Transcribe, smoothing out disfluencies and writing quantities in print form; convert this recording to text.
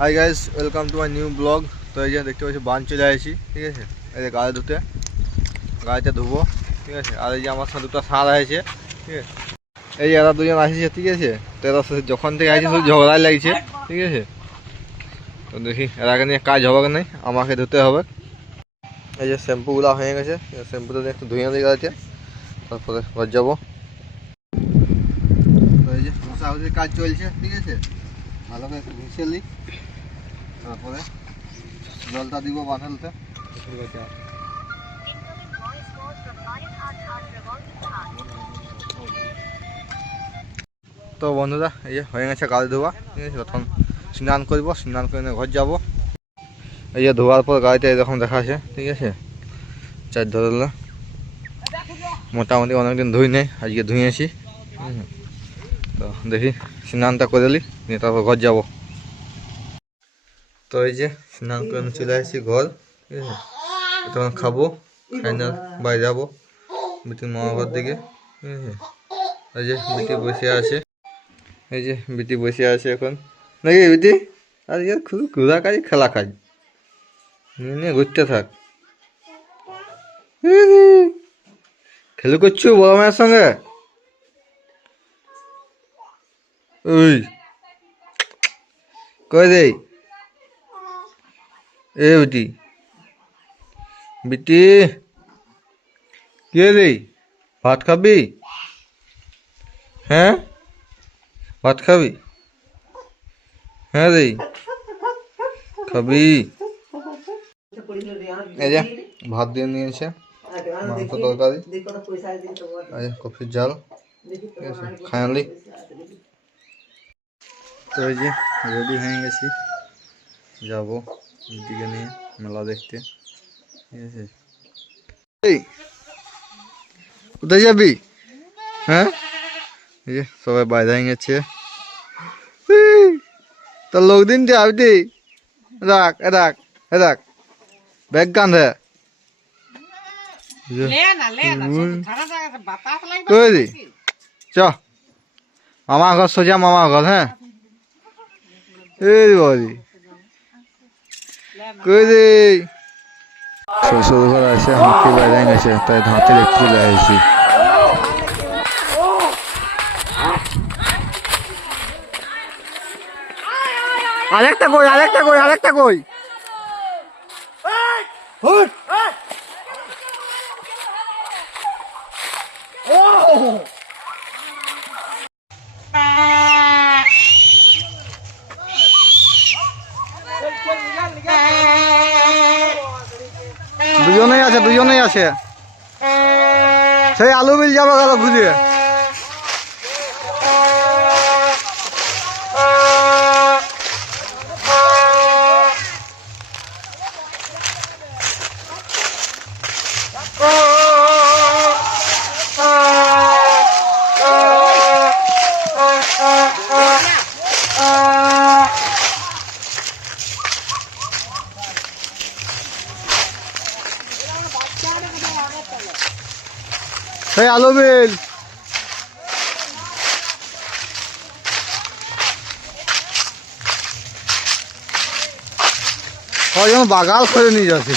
Hi guys, welcome to my new blog. তো এই যে দেখতে পাচ্ছি বান চলে আসছি, ঠিক আছে। এই যে গাড়ি ধুতে, গাড়িটা ধুবো, ঠিক আছে। আর এই যে আমার সাথে দুটো ষাঁড় আছে, ঠিক আছে। এই যে এরা দুজন আসছে, ঠিক আছে। তো এরা যখন থেকে আসছে শুধু ঝগড়াই লাগছে, ঠিক আছে। তো দেখি এরাকে নিয়ে কাজ হবে না, আমাকে ধুতে হবে। এই যে শ্যাম্পুগুলো হয়ে গেছে, শ্যাম্পুটা দিয়ে একটু ধুয়ে দিয়ে গেছে, তারপরে ঘর যাবো। তো এই যে মশাহতির কাজ চলছে, ঠিক আছে। ভালো করে একটু ঘুষিয়ে নিই, তারপরে জলটা দিব বাঁধালতে। তো বন্ধুরা, এই যে হয়ে গেছে গাড়ি ধোয়া, ঠিক আছে। তখন স্নান করবো, স্নান করে ঘর যাবো। এই যে ধোয়ার পর গাড়িতে এরকম দেখা আছে, ঠিক আছে। চার ধরলে মোটামুটি অনেকদিন ধুই নেই, আজকে ধুয়েছি। তো দেখি স্নানটা করে নিই, নিয়ে তারপর ঘর যাবো। তো এই যে স্নান করে চলে আসছি ঘর, ঠিক আছে। তখন খাবো, খাই না বাইরে যাবো বিটির মামা ঘর দিকে, ঠিক আছে। এই যে বিটি বসে আছে, এই যে বিটি বসে আছে এখন, নাকি বিটি? আর ইয়ার খুব ঘোরা কাজ, খেলা কাজ নিয়ে নিয়ে ঘুরতে থাক। খেলু করছো বড় মায়ের সঙ্গে? ওই কই রে এ বিটি, বিটি কে রে? ভাত খাবি? হ্যাঁ ভাত খাবি? হ্যাঁ রে খাবি? এই যে ভাত দিয়ে নিয়েছে, মাংস তরকারি, কফির জাল, ঠিক আছে, খায়ালি। তো এই যে রেডি হয়ে গেছি, যাবো দিকে নিয়ে মেলা দেখতে, ঠিক আছে। এই কোথায় যাবি? হ্যাঁ, এই যে সবাই বাইরে হয়ে গেছে। তো লোক দিন যাবি, রাখ রাখ রাখ ব্যাগ কাঁধে চ মামা ঘর, সোজা মামা ঘর। হ্যাঁ এই বলি কই রে, শ্বশুর ঘর আছে, হাতি বাইরে গেছে, তাই হাতি দেখতে চলে আসছি। আরেকটা কই, আরেকটা কই, আরেকটা কই। দুজনেই আছে, দুজনেই আছে। সেই আলু বিল যাবো গেল বুঝে। সেই আলু বিল কজন বাগাল করে নিয়ে যাচ্ছে।